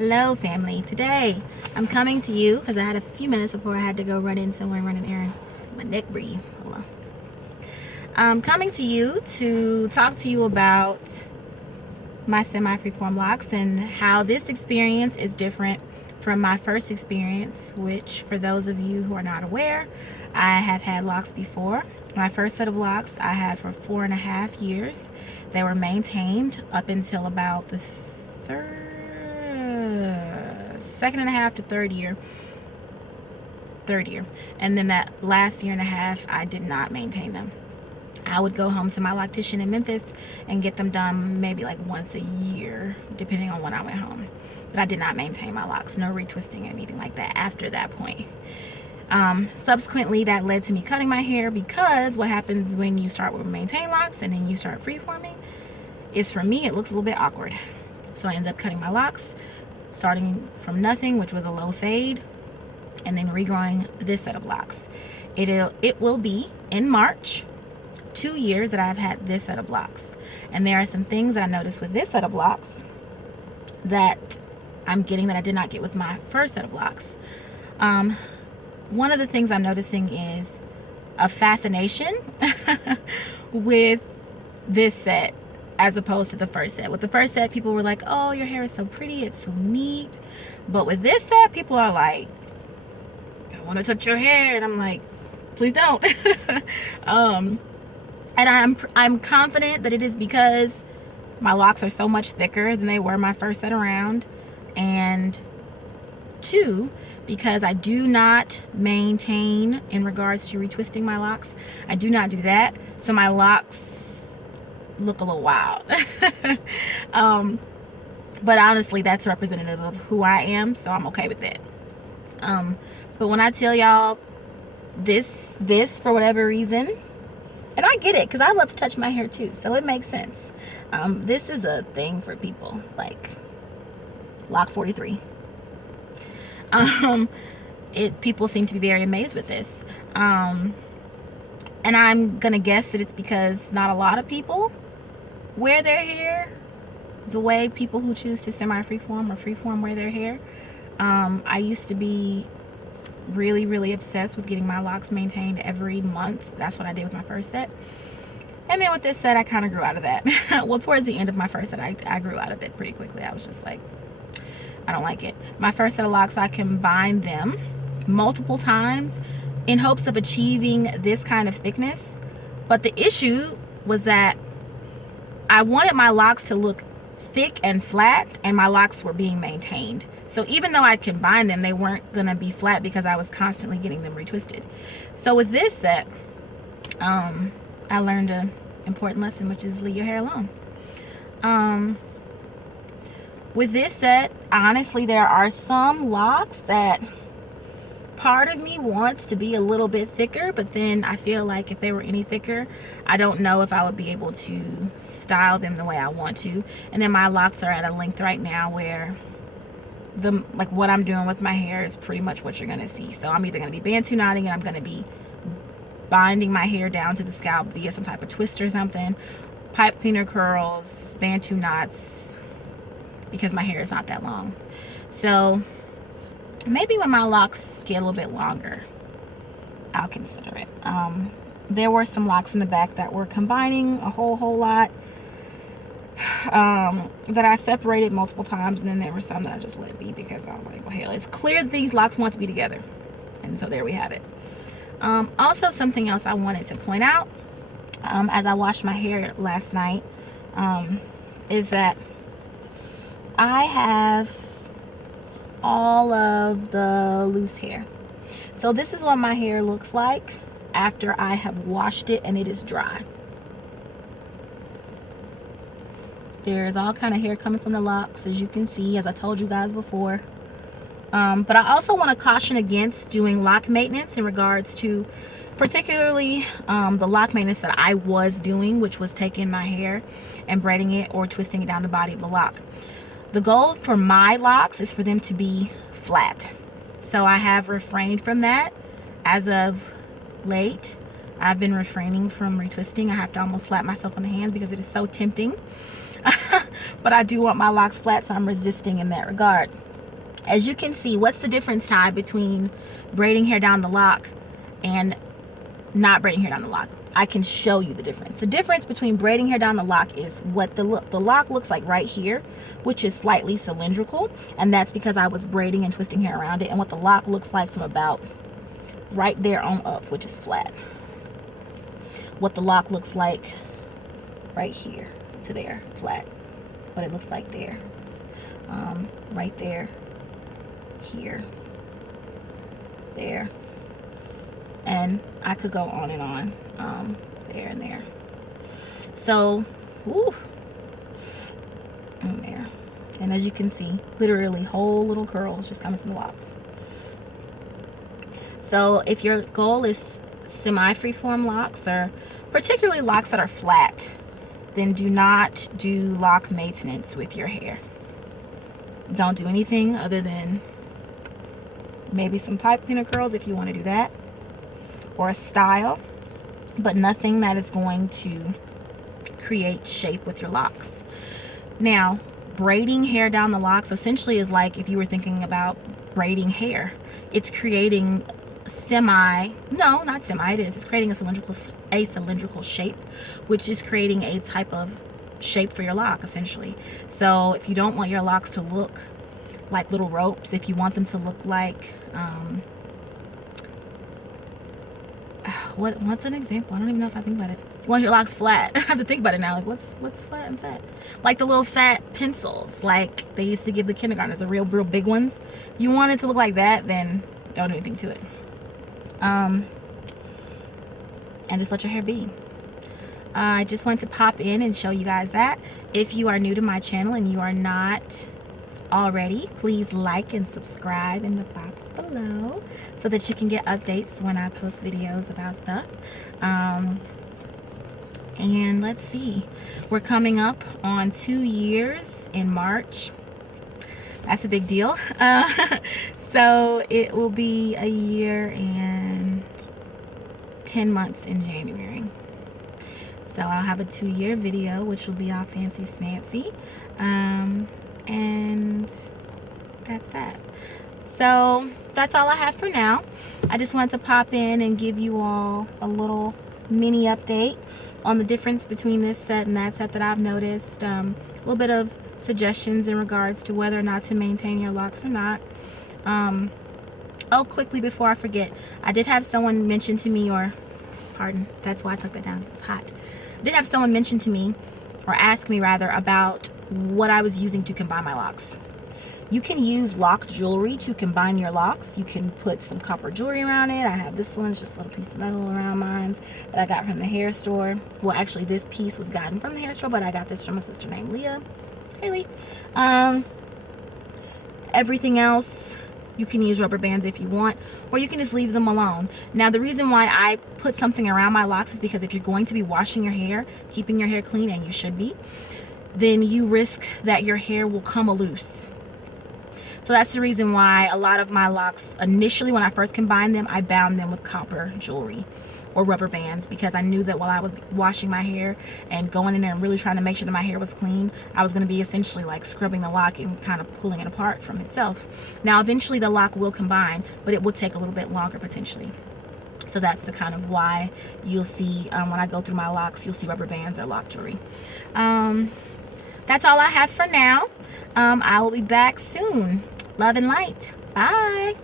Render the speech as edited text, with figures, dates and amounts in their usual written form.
Hello family. Today I'm coming to you because I had a few minutes before I had to go run in somewhere and run an errand. My neck breathe. Hold on. I'm coming to you to talk to you about my semi-freeform locks and how this experience is different from my first experience, which for those of you who are not aware, I have had locks before. My first set of locks I had for 4.5 years. They were maintained up until about the second and a half to third year, and then that last year and a half I did not maintain them. I would go home to my loctician in Memphis and get them done maybe like once a year, depending on when I went home. But I did not maintain my locks, no retwisting or anything like that after that point. Subsequently, that led to me cutting my hair, because what happens when you start with maintain locks and then you start freeforming is, for me, it looks a little bit awkward. So I ended up cutting my locks, starting from nothing, which was a low fade, and then regrowing this set of locks. It will be in March 2 years that I've had this set of locks, and there are some things that I noticed with this set of locks that I'm getting that I did not get with my first set of locks. One of the things I'm noticing is a fascination with this set as opposed to the first set. With the first set, people were like, oh, your hair is so pretty, it's so neat. But with this set, people are like, I want to touch your hair. And I'm like, please don't. And I'm confident that it is because my locks are so much thicker than they were my first set around. And 2, because I do not maintain in regards to retwisting my locks. I do not do that. So my locks look a little wild. But honestly, that's representative of who I am, so I'm okay with that. But when I tell y'all this for whatever reason, and I get it because I love to touch my hair too, so it makes sense. This is a thing for people like Lock 43. People seem to be very amazed with this. And I'm gonna guess that it's because not a lot of people wear their hair the way people who choose to semi-freeform or freeform wear their hair. I used to be really obsessed with getting my locks maintained every month. That's what I did with my first set. And then with this set, I kind of grew out of that. Well, towards the end of my first set, I grew out of it pretty quickly. I was just like, I don't like it. My first set of locks, I combined them multiple times in hopes of achieving this kind of thickness. But the issue was that I wanted my locks to look thick and flat, and my locks were being maintained. So even though I combined them, they weren't gonna be flat because I was constantly getting them retwisted. So with this set, I learned an important lesson, which is leave your hair alone. With this set, honestly, there are some locks that part of me wants to be a little bit thicker, but then I feel like if they were any thicker, I don't know if I would be able to style them the way I want to. And then my locks are at a length right now where what I'm doing with my hair is pretty much what you're gonna see. So I'm either gonna be bantu knotting, and I'm gonna be binding my hair down to the scalp via some type of twist or something, pipe cleaner curls, bantu knots, because my hair is not that long. So maybe when my locks get a little bit longer, I'll consider it. There were some locks in the back that were combining a whole lot, that I separated multiple times, and then there were some that I just let be because I was like, well, hell, it's clear that these locks want to be together. And so there we have it. Also, something else I wanted to point out, as I washed my hair last night, is that I have all of the loose hair. So this is what my hair looks like after I have washed it and it is dry. There's all kind of hair coming from the locks, as you can see, as I told you guys before. But I also want to caution against doing lock maintenance in regards to particularly the lock maintenance that I was doing, which was taking my hair and braiding it or twisting it down the body of the lock. The goal for my locks is for them to be flat. So I have refrained from that as of late. I've been refraining from retwisting. I have to almost slap myself on the hand because it is so tempting. But I do want my locks flat, so I'm resisting in that regard. As you can see, what's the difference, Ty, between braiding hair down the lock and not braiding hair down the lock? I can show you the difference. The difference between braiding hair down the lock is what the lock looks like right here, which is slightly cylindrical, and that's because I was braiding and twisting hair around it, and what the lock looks like from about right there on up, which is flat. What the lock looks like right here to there, flat. What it looks like there, right there, here, there, and I could go on and on, there and there. So, woo, and there. And as you can see, literally whole little curls just coming from the locks. So if your goal is semi-freeform locks, or particularly locks that are flat, then do not do lock maintenance with your hair. Don't do anything other than maybe some pipe cleaner curls if you want to do that, or a style, but nothing that is going to create shape with your locks. Now, braiding hair down the locks essentially is like if you were thinking about braiding hair. It's creating it's creating a cylindrical shape, which is creating a type of shape for your lock essentially. So if you don't want your locks to look like little ropes, if you want them to look like what's an example? I don't even know if I think about it. You want your locks flat. I have to think about it now. Like what's flat and fat? Like the little fat pencils, like they used to give the kindergartners, the real big ones. You want it to look like that, then don't do anything to it. And just let your hair be. I just wanted to pop in and show you guys that. If you are new to my channel and you are not already, please like and subscribe in the box below so that you can get updates when I post videos about stuff. And let's see, we're coming up on 2 years in March. That's a big deal. So it will be a year and 10 months in January. So I'll have a 2-year video, which will be all fancy smancy. And that's that. So that's all I have for now. I just wanted to pop in and give you all a little mini update on the difference between this set and that set that I've noticed. A little bit of suggestions in regards to whether or not to maintain your locks or not. Oh, quickly before I forget, I did have someone mention to me, or pardon, that's why I took that down, because it's hot. I did have someone mention to me, or ask me rather, about what I was using to combine my locks. You can use lock jewelry to combine your locks. You can put some copper jewelry around it. I have this one, it's just a little piece of metal around mine that I got from the hair store. Well, actually this piece was gotten from the hair store, but I got this from a sister named Leah. Hey Lee. Everything else, you can use rubber bands if you want, or you can just leave them alone. Now, the reason why I put something around my locks is because if you're going to be washing your hair, keeping your hair clean, and you should be, then you risk that your hair will come loose. So that's the reason why a lot of my locks, initially when I first combined them, I bound them with copper jewelry or rubber bands, because I knew that while I was washing my hair and going in there and really trying to make sure that my hair was clean, I was going to be essentially like scrubbing the lock and kind of pulling it apart from itself. Now eventually the lock will combine, but it will take a little bit longer potentially. So that's the kind of why you'll see when I go through my locks, you'll see rubber bands or lock jewelry. That's all I have for now. I will be back soon. Love and light. Bye.